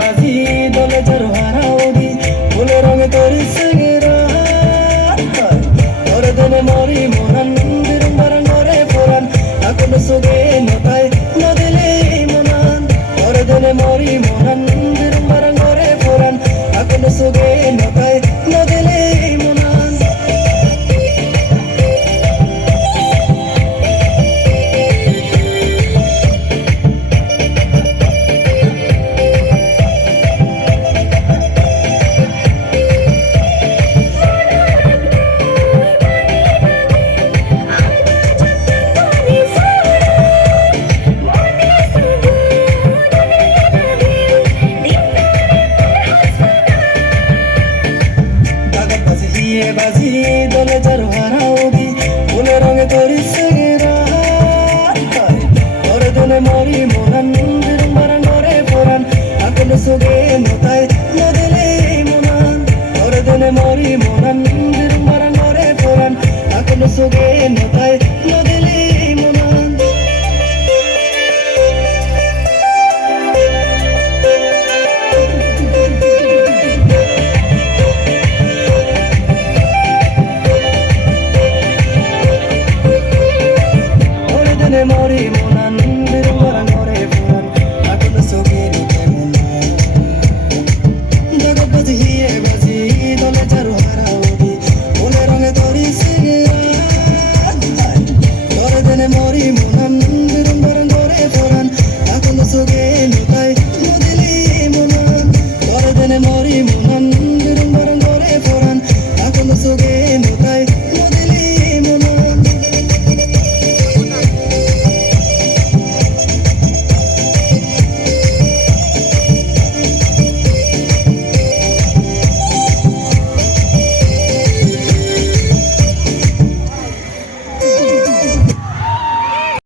বাজি দলে যার হারাউদি ফুলে রঙে তোরি সেগেরা তোর দেনে মরি মোরান বিরুম বারান ঘরে পোরান এখন সুগে নতায় নদিলে মনান তোর দেনে মরি মোরান বিরুম বারান ঘরে পোরান এখন সুগে নতায় নদিলে মনান বাজি দলে যার হারাউদি ফুলে রঙে তোরি সেগেরা তোর দলে মরি মোরান বিরুম বারান ঘরে পোরান এখন সুগে নতায় নদিলে মনান তোর দলে মরি মোরান বিরুম বারান ঘরে পোরান এখন সুগে নতায়